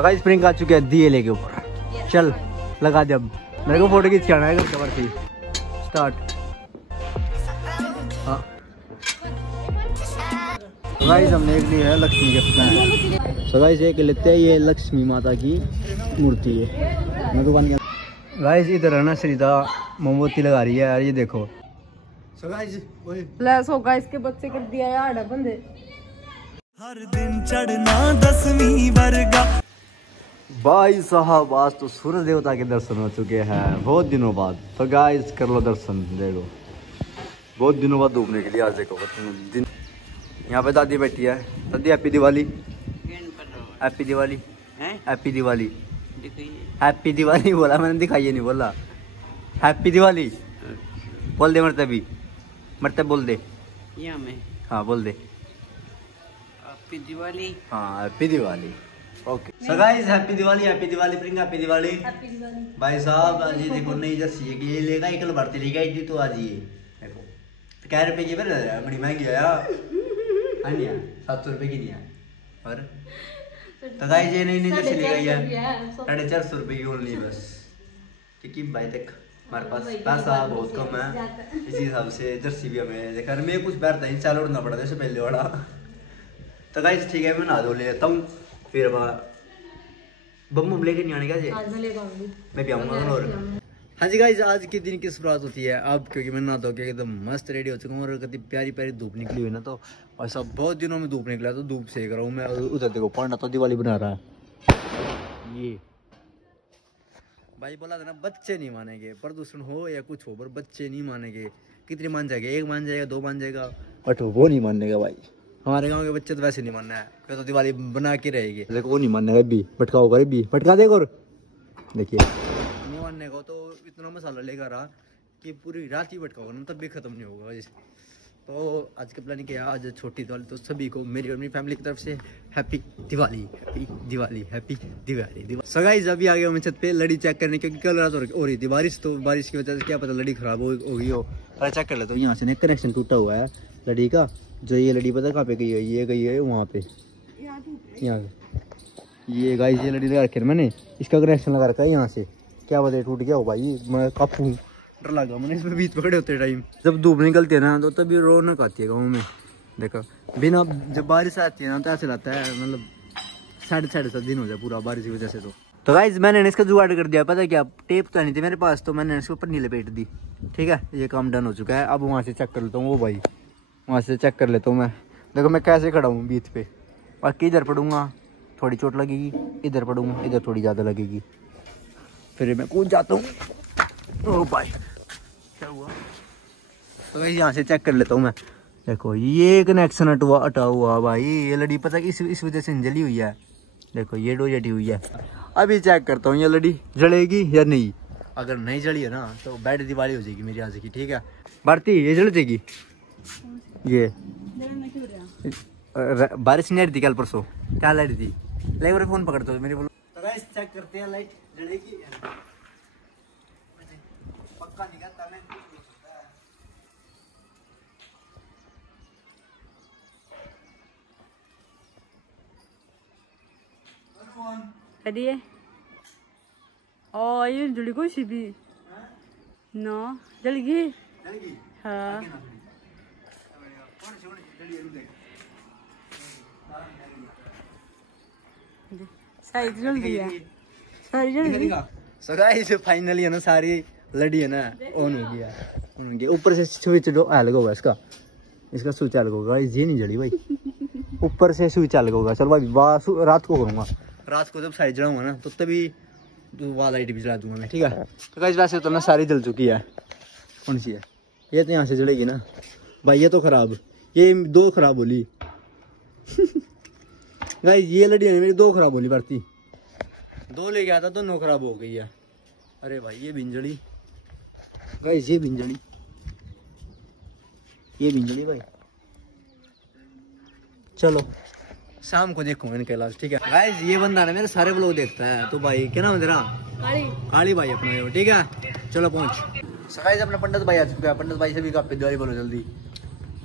सगाई स्प्रिंग आ चुके हैं दिए लेके ऊपर। चल लगा दे अब, मेरे को फोटो खींच के आना है कवर थी। स्टार्ट। हाँ गाइस हमने एक ली है लक्ष्मी के फ्लैग। सो गाइस एक लेते हैं, ये लक्ष्मी माता की मूर्ति है। मैं दुकान के गाइस इधर है ना श्रीदा मोमबत्ती लगा रही है यार, ये देखो। सो गाइस प्लस होगा इसके बच्चे कर दिया यार बंदे। हर दिन चढ़ना 10वीं वर्गा। भाई साहब आज तो सूरज देवता के दर्शन हो चुके हैं बहुत दिनों बाद। तो गाइस कर लो दर्शन, देखो बहुत दिनों बाद धूप निकली आज। देखो दिन यहाँ पे दादी बैठी है। दादी happy Diwali. Happy Diwali. Happy Diwali. Happy Diwali बोला मैंने, दिखाइए नहीं बोला। हैप्पी दिवाली बोल दे मरतबी, मरतब बोल दे। हाँ बोल दे हैप्पी दिवाली। हाँ happy Diwali. Okay so guys happy Diwali. Happy Diwali प्रिंग, हैप्पी दिवाली। भाई साहब आज ये देखो नई जर्सी है कि ये लेगा, एक कल भरती लेके आई थी तो आज ये देखो क्या रुपए की बड़ी महंगी है यार। 700 रुपए की नहीं है और तो गाइस ये नई जर्सी ले गई है 450 रुपए की ओनली बस। क्योंकि भाई देख हमारे पास पैसा बहुत कम है, इसी हिसाब से जर्सी भी हमें देखा मैं कुछ बैठता है चाल उड़ना पड़ा जैसे पहले वाला। तो गाइस ठीक है मैं नहा धो लेता हूँ फिर बम लेके नहीं आने का जी। मैं भी आऊँगा। और हाँ जी गाइस आज के दिन की शुरुआत होती है अब, क्योंकि मैं नहा धो के एकदम मस्त रेडी हो चुका हूँ और कितनी प्यारी प्यारी धूप निकली हुई ना। तो और सब बहुत दिनों में धूप निकला तो धूप सेक रहा हूँ मैं। उधर देखो पांडा तो दिवाली बना रहा है। ये भाई बोला था ना बच्चे नहीं मानेंगे, प्रदूषण हो या कुछ हो पर बच्चे नहीं मानेंगे। कितने मान जाएंगे, एक मान जाएगा, दो मान जाएगा, बट वो नहीं मानेगा भाई। हमारे गांव के बच्चे तो वैसे नहीं मानना है, फिर तो दिवाली बना के रहेगी। देखो वो नहीं मानेगा भी, भटका होगा भी भटका देगा। और देखिए नहीं मानने को तो इतना मसाला लेकर रहा कि पूरी रात ही भटका होगा तब भी खत्म नहीं होगा। तो आज का प्लानिंग क्या है, आज छोटी दिवाली तो सभी को मेरी और मेरी फैमिली की तरफ से happy Diwali. Happy Diwali. Happy Diwali. So guys अभी आ गया मैं छत पे लड़ी चेक करने, क्योंकि कल रात हो रही थी बारिश, तो बारिश की वजह से क्या पता लड़ी खराब हो गई हो। अरे चेक कर लेते हो, यहाँ से कनेक्शन टूटा हुआ है लड़ी का। जो ये लड़ी पता कहाँ पे गई है, ये गई है वहाँ पे, यहाँ ये गाइस ये लड़ी लगा रखी है मैंने, इसका कनेक्शन लगा रखा है यहाँ से। क्या पता टूट गया हो भाई, मैं काफू डर लगा मैंने इसमें बीच पकड़े होते टाइम। जब धूप निकलती है ना तो तभी रौनक आती है गाँव में। देखा बिना जब बारिश आती है ना तो ऐसे लगता है मतलब 7.5 दिन हो जाए पूरा बारिश की वजह से। तो गाइस मैंने इसका जुगाड़ कर दिया, पता क्या टेप तो नहीं थी मेरे पास, तो मैंने इसके ऊपर नीले पेट दी। ठीक है ये काम डन हो चुका है। अब वहाँ से चेक कर लेता हूँ, वो भाई वहाँ से चेक कर लेता हूँ मैं। देखो मैं कैसे खड़ा हूँ बीच पे, बाकी इधर पड़ूंगा थोड़ी चोट लगेगी, इधर पड़ूंगा इधर थोड़ी ज़्यादा लगेगी, फिर मैं कूद जाता हूँ। ओ भाई क्या हुआ। तो गाइस यहाँ से चेक कर लेता हूँ मैं। देखो ये कनेक्शन हटा हुआ भाई, ये लड़ी पता कि इस वजह से जली हुई है। देखो ये डोज हटी हुई है। अभी चेक करता हूँ ये लड़ी जलेगी या नहीं। अगर नहीं जली है ना तो बैड दिवाली हो जाएगी मेरी आज की। ठीक है भारती ये जल जाएगी। ये बारिश नहीं आ रही थी कल परसों, क्या ला रही थी ले और फोन पकड़ दो मेरे बोलो। तो गाइस चेक करते हैं लाइट जलेगी पक्का नहीं करता मैं। करिए और ये जुड़ी कोई सी भी ना जल गई। हाँ सारी जल गई है, सारी जल गई। सो गाइस फाइनली है ना सारी लड़ी है ना ऑन हो गया। ऊपर से स्विच अलग होगा इसका स्विच अलग होगा। ये नहीं जड़ी भाई, ऊपर से स्विच अलग होगा। चल भाई रात को करूँगा, रात को जब साइड जलाऊंगा ना तो तभी वाला लाइट भी जला दूंगा मैं। ठीक है तो गाइस वैसे तो ना सारी जल चुकी है। कौन सी है ये, तो यहाँ से जलेगी ना भाई। ये तो खराब, ये 2 खराब होली गाइस ये लड़ी है मेरी 2 खराब होली भरती। 2 ले गया था तो 9 खराब हो गई है। अरे भाई ये बिंजड़ी गाइस, ये बिंजड़ी भाई। चलो शाम को देखूंगा इनका इलाज। ठीक है गाइस ये बंदा ना मेरे सारे ब्लॉग देखता है। तो भाई क्या नाम है तेरा? काली भाई अपना। ठीक है चलो पहुंच। सो गाइस अपना पंडित भाई आ चुका है। पंडित भाई से भी हैप्पी दिवाली बोलो जल्दी।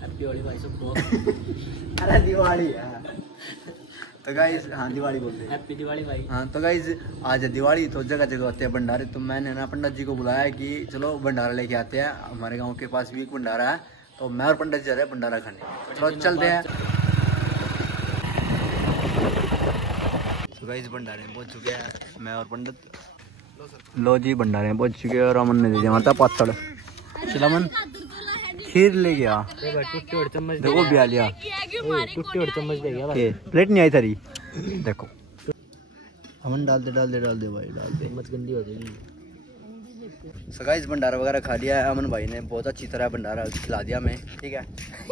हैप्पी दिवाली भाई सबको। अरे दिवाली है तो गाइस हाँ दिवाली बोलते हैं, हैप्पी दिवाली भाई। हाँ तो गाइस आज है दिवाली, तो जगह जगह होते हैं भंडारे। तो मैंने ना पंडित जी को बुलाया कि चलो भंडारा लेके आते हैं, हमारे गांव के पास भी एक भंडारा है, तो मैं और पंडित जी जा रहे हैं भंडारा खाने। चलो चलते हैं। तो गाइस भंडारे में पहुंच चुके हैं मैं और पंडित। लो जी भंडारे में पहुंच चुके हैं और अमन ने दे दिया हमारा पातड़। चलो अमन खीर ले गया, देखो भी आ लिया, प्लेट नहीं आई थारी, देखो अमन डाल दे भाई डाल दे, मत गंदी हो जाएगी। सो गाइस भंडारा वगैरह खा लिया है, अमन भाई ने बहुत अच्छी तरह भंडारा खिला दिया हमें, ठीक है।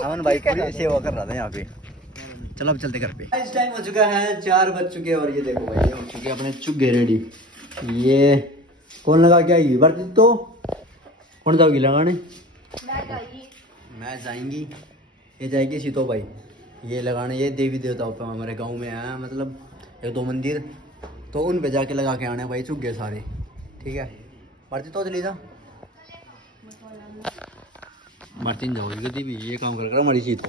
अमन भाई पूरी सेवा कर रहा था यहाँ पे। चलो अब चलते घर पे। इस टाइम हो चुका है 4 बज चुके हैं और ये देखो भाई हो चुके अपने चुग्गे रेडी। ये कौन लगा के आएगी बर्ती, तो कौन जाओगी लगाने? मैं जाएंगी, ये जाएगी सीतो भाई ये लगाने। ये देवी देवताओं पे हमारे गांव में है, मतलब 1-2 मंदिर, तो उन पे जाके लगा के आने भाई चुग्गे सारे, ठीक है। बर्ती तो चली जा मार्टिन जाओगी देवी, ये काम कर हमारी सीतो,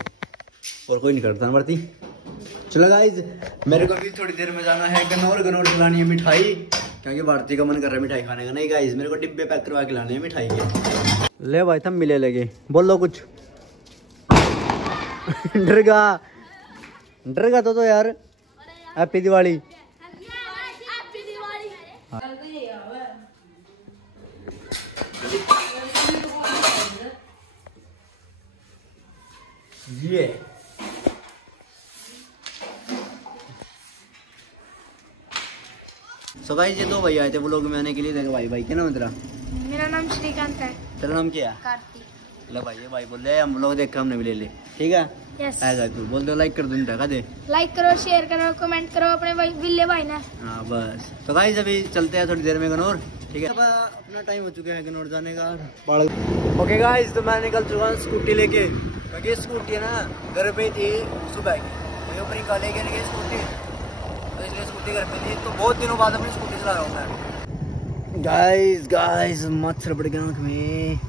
और कोई नहीं करता बर्ती। चलो गाइज मेरे को भी थोड़ी देर में जाना है गनौर खिलानी है मिठाई, क्योंकि भारती का मन कर रहा है मिठाई खाने का। नहीं गाइज मेरे को डिब्बे पैक करवा के लाने हैं मिठाई के। ले भाई थम मिले लगे, बोल दो कुछ। डर गा तो यार। हैप्पी दिवाली। ये सो गाइस ये 2 भाई आए थे व्लॉग में आने के लिए। देखो भाई क्या नाम है तेरा? मेरा नाम श्रीकांत है। तेरा नाम क्या है? कार्तिक। लो भाई ये भाई बोल रहे हम व्लॉग देख कर हमने भी ले ले, ठीक है। यस ऐसा तू बोल दो, लाइक कर दूँ ढका दे, लाइक करो, शेयर करो, कमेंट करो अपने भाई बिल्ले भाई ना। हाँ बस। तो गाइस अभी चलते हैं थोड़ी देर में गनौर, ठीक है। अब अपना टाइम हो चुका है गनौर जाने का। ओके गाइस तो मैं निकल चुका हूँ स्कूटी लेके, क्योंकि स्कूटी है ना घर पे थी सुबह की, अपनी का लेके गई स्कूटी, तो इसलिए स्कूटी घर पे थी, तो बहुत दिनों बाद अपनी स्कूटी चला रहा हूँ मैं। गाइस मच्छर पड़ गया आँख में,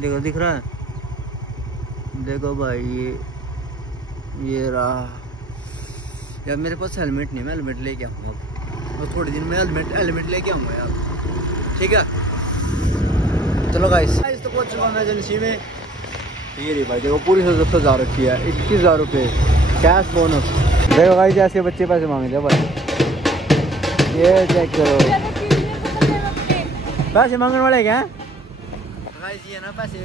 देखो दिख रहा है, देखो भाई ये रहा यार। मेरे पास हेलमेट नहीं, मैं हेलमेट लेके आऊँगा और थोड़ी दिन में हेलमेट लेके आऊँगा यार, ठीक है। चलो गाइस तो पहुँच चुका मैं एजेंसी में। ये रही भाई देखो पूरी 70,000 रखी है, 21,000 रुपये कैश बोनस। देखो गाइस ऐसे बच्चे पैसे मांगते हैं भाई, ये चेक करो पैसे मांगने वाले क्या हैं गाइस। ये ना पैसे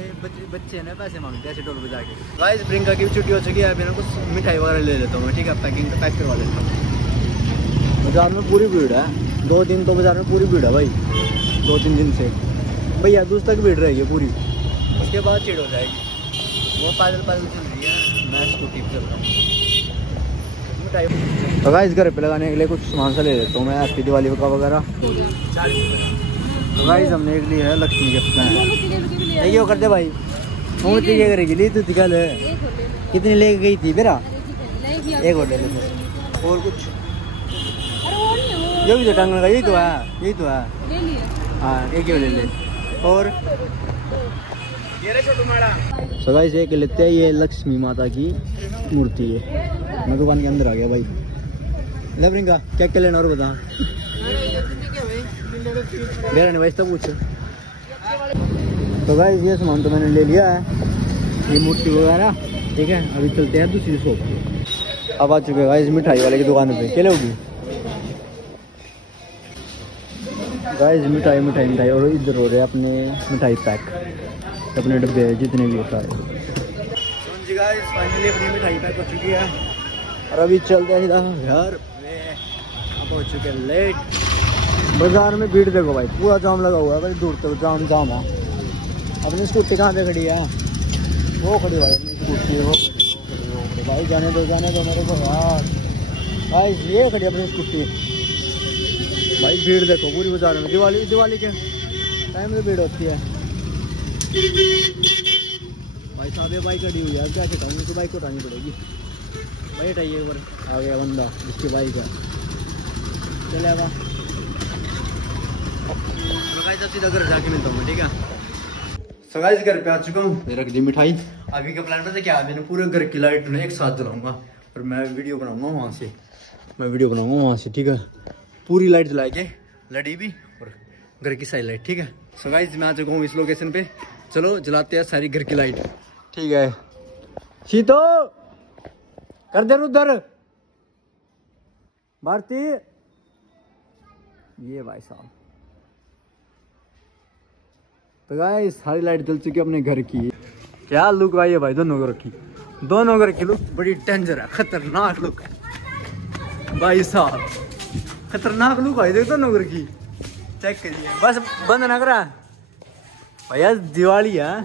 बच्चे ना पैसे मांगते हैं ऐसे टोल बजा के। गाइस प्रियंका की भी छुट्टी हो चुकी है, अभी ना कुछ मिठाई वगैरह ले लेता हूँ मैं, ठीक है। पैक करवा लेता हूँ। बाजार में पूरी भीड़ है, 2 दिन तो बाजार में पूरी भीड़ है भाई, 2-3 दिन से भैया दूस तक भीड़ रहेगी पूरी, उसके बाद चिड़ हो जाएगी। वो पैदल चल रही है, मैं स्कूटी पर चल रहा हूँ मिठाई। तो गाइस घर पे लगाने के लिए कुछ सामान सा ले लेता हूँ मैं, हैप्पी दिवाली का वगैरह। तो गाइस हमने एक ली है लक्ष्मी गिफ्ट में, ये कर दे भाई मोती क्या करेगी ली तू दिखा ले, कितनी लेके गई थी मेरा? एक और ले लेते और कुछ, जो भी तो टांगने का यही तो है हाँ एक ही ले ले। और सो गाइस एक लेते हैं, ये लक्ष्मी माता की मूर्ति है। मैं दुकान के अंदर आ गया भाई। लवरिंगा क्या क्या लेना और बता मेरा नहीं भाई तो पूछ। तो गाइस ये सामान तो मैंने ले लिया है, ये मूर्ति वगैरह, ठीक है। अभी चलते हैं दूसरी शॉप पे। अब आ चुके हैं गाइस मिठाई वाले की दुकान पे, क्या लोगी गाइस? मिठाई और इधर हो रहे हैं अपने मिठाई पैक, अपने डब्बे जितने भी होता है। गाइस फाइनली अपनी मिठाई पैक हो चुकी है और अभी चलते हैं घर में। अब हो चुके लेट। बाजार में भीड़ देखो भाई, पूरा जाम लगा हुआ है भाई, दूर तक जाम है। अपनी स्कूटी कहाँ पे खड़ी है? वो खड़ी भाई अपनी स्कूटी, वो खड़ी भाई। जाने दो मेरे को यार। भाई ये खड़ी अपनी स्कूटी भाई। भीड़ देखो पूरी बाजार में, दिवाली के टाइम में भीड़ होती है भाई साहब। ये बाइक खड़ी हुई है, क्या कहता हूँ, बाइक उठानी पड़ेगी भाई। हटाइए ऊपर, आ गया बंदा जिसकी बाइक है, चलेगा। तो सीधा घर जाके मिलता हूँ, ठीक है। सो गाइस घर पे आ चुका हूँ, रख दी मिठाई। अभी का प्लान पता क्या है, मैंने पूरे घर की लाइट एक साथ जलाऊंगा, और मैं वीडियो बनाऊंगा वहाँ से, ठीक है। पूरी लाइट जला के लड़ी भी और घर की सारी लाइट, ठीक है। सो गाइस मैं आ चुका हूँ इस लोकेशन पे, चलो जलाते हैं सारी घर की लाइट, ठीक है। शीतो कर दे उधर भारती, ये भाई साहब। तो गाइस सारी लाइट जल चुकी है अपने घर की। क्या लुक आई है भाई दोनों घर की लुक बड़ी डेंजर है, खतरनाक लुक भाई साहब, खतरनाक लुक आई देख दोनों घर की। चेक करिए, बस बंद ना करा भैया, दिवाली है,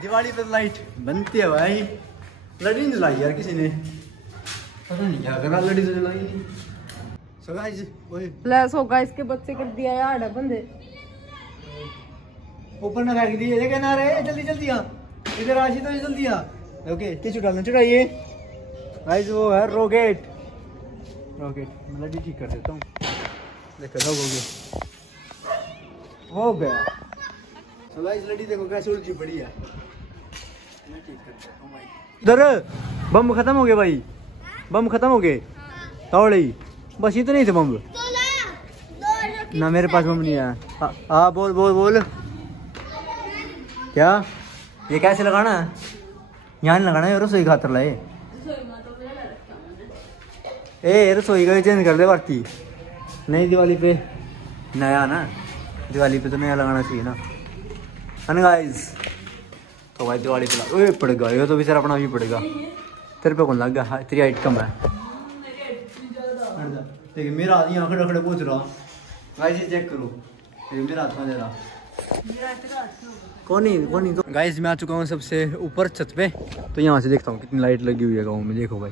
दिवाली पे लाइट बनती है भाई। लड़ी नहीं जलाई यार किसी ने, पता नहीं क्या करा, लड़ी तो जलाई नहीं। सो गाइस प्लस होगा इसके बच्चे कर दिया यार बंदे ऊपर ना रख दिए, लेकिन आ रहे जल्दी जल्दी आ, इधर आशी तो जल्दी आ। ओके टिश्यू डालना चढ़ाइए गाइस, वो है रॉकेट, मैं लड़ी ठीक कर देता हूँ, देखो हो गया, हो गया। तो गाइस लड़ी देखो कैसे उलझी पड़ी है, मैं ठीक कर देता हूँ भाई। इधर बम खत्म हो गए भाई, बम खत्म हो गए तोड़े, बस इतने ही थे बम ना, मेरे पास बम नहीं है। हाँ बोल बोल बोल, क्या ये कैसे लगाना है? यहाँ नहीं लगाना है, रसोई खातर लाए। ए रसोई का चेंज कर दे भारती, नई दिवाली पे नया ना, दिवाली पे तो नया लगाना चाहिए ना, है गाइस। तो भाई दिवाली पे ओए पड़ेगा ये तो बेचारा अपना भी पड़ेगा, तेरे पे कौन लग गया, तेरी हाइट कम है। देखिए मेरा हाथ यहाँ खड़े खड़े पहुँच रहा, गाइस चेक करो, मेरा हाथ में दे रहा, कौन नहीं तो गाइस मैं आ चुका हूँ सबसे ऊपर छत पे। तो यहाँ से देखता हूँ कितनी लाइट लगी हुई है गाँव में, देखो भाई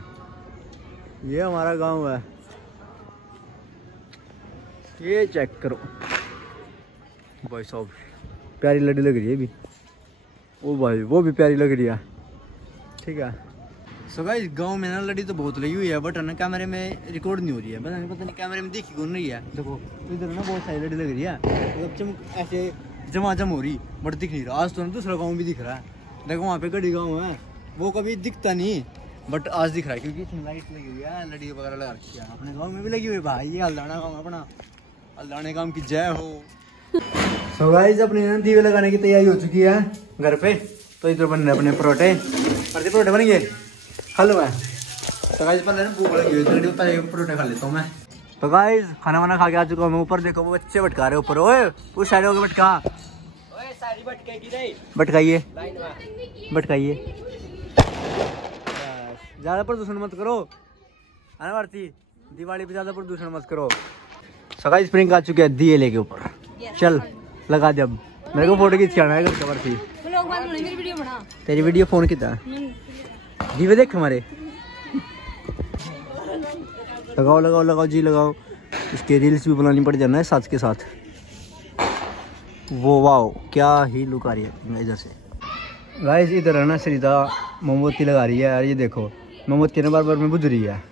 ये हमारा गांव है, ये चेक करो भाई साहब, प्यारी लड़ी लग रही है भी, ओ भाई वो भी प्यारी लग रही है, ठीक है। सो गाइस गांव में ना लड़ी तो बहुत लगी हुई है, बट ना कैमरे में रिकॉर्ड नहीं हो रही है, पता नहीं कैमरे में दिखी कौन रही है। देखो इधर ना बहुत सारी लड़ी लग रही है, मतलब चमक ऐसे जमाजम हो रही, बट दिख नहीं रहा। आज तो ना दूसरा गाँव भी दिख रहा है, देखो वहाँ पे गड़ी गाँव है, वो कभी दिखता नहीं, बट आज दिख रहा है क्योंकि इसमें लाइट लगी हुई है, लड़ी वगैरह लगा रखी है। अपने गाँव में भी लगी हुई है भाई, ये हल्दाना गाँव अपना, हल्दाने गाँव की जय हो। सो गाइस अपने दीवे लगाने की तैयारी हो चुकी है घर पे, तो इधर बन रहे अपने परोठे, परोठे बन गए, हेलो है। तो गाइस पहले ना भूख लगी हुई है, पहले परोठे खा लेता हूँ मैं। तो गाइस खाना वाना खा के आ चुका हूँ मैं ऊपर, देखो वो बच्चे भटका रहे ऊपर, ओए उस साइड होके भटका, भटकाइए भटकाइए, ज्यादा प्रदूषण मत करो, है ना भारती, दिवाली पे ज्यादा प्रदूषण मत करो। सगा स्प्रिंग आ चुके हैं दिए लेके ऊपर, चल लगा दे अब, मेरे को फोटो खींच के आना है घर भारती, तेरी वीडियो फोन कितना दीवे देख हमारे, लगाओ लगाओ लगाओ जी लगाओ, इसके रील्स भी बनानी पड़ जाना है साथ के साथ। वो वाओ क्या ही लुक आ रही है इधर से। गाइस इधर है ना सरिता मोमबत्ती लगा रही है यार, ये देखो मोमबत्ती ना बार बार में बुझ रही है,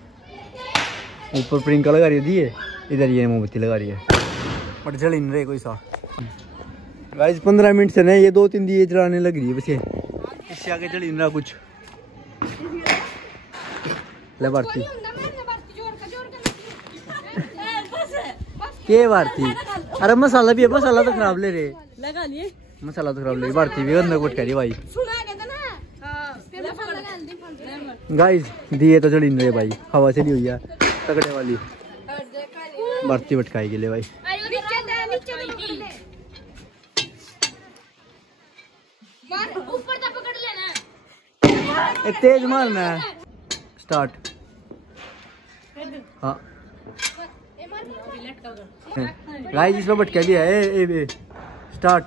ऊपर प्रिंका लगा रही है दिए, इधर ये मोमबत्ती लगा रही है, बट जल नहीं रहे कोई सा। गाइस 15 मिनट से ना ये 2-3 दिए जलाने लग रही है, बस ये इससे आगे जल नहीं रहा कुछ। ले भारती के भारती, अरे मसाला भी है, मसाला तो खराब ले रहे, लगा लिए मसाला तो खराब ले, भारती भी अंदर कुछ कह रही भाई। गाइस दिए तो जल नहीं रहे भाई, हवा चली हुई है तगड़े वाली, भारती भटकाई ले भाई। तेज मारना है, स्टार्ट। हाँ गाइस इसमें भटका दिया है, स्टार्ट।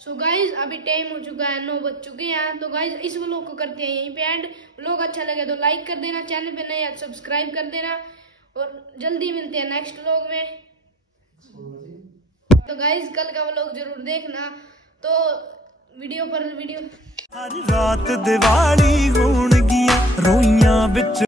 सो गाइज अभी टाइम हो चुका है, 9 बज चुके हैं। तो गाइज इस व्लॉग को करते हैं यहीं पे एंड। व्लॉग अच्छा लगे तो लाइक कर देना, चैनल पे नए सब्सक्राइब कर देना और जल्दी मिलते हैं नेक्स्ट व्लॉग में। तो गाइज कल का व्लॉग जरूर देखना। तो वीडियो हर रात दिवाली होण गियां रोइयां विच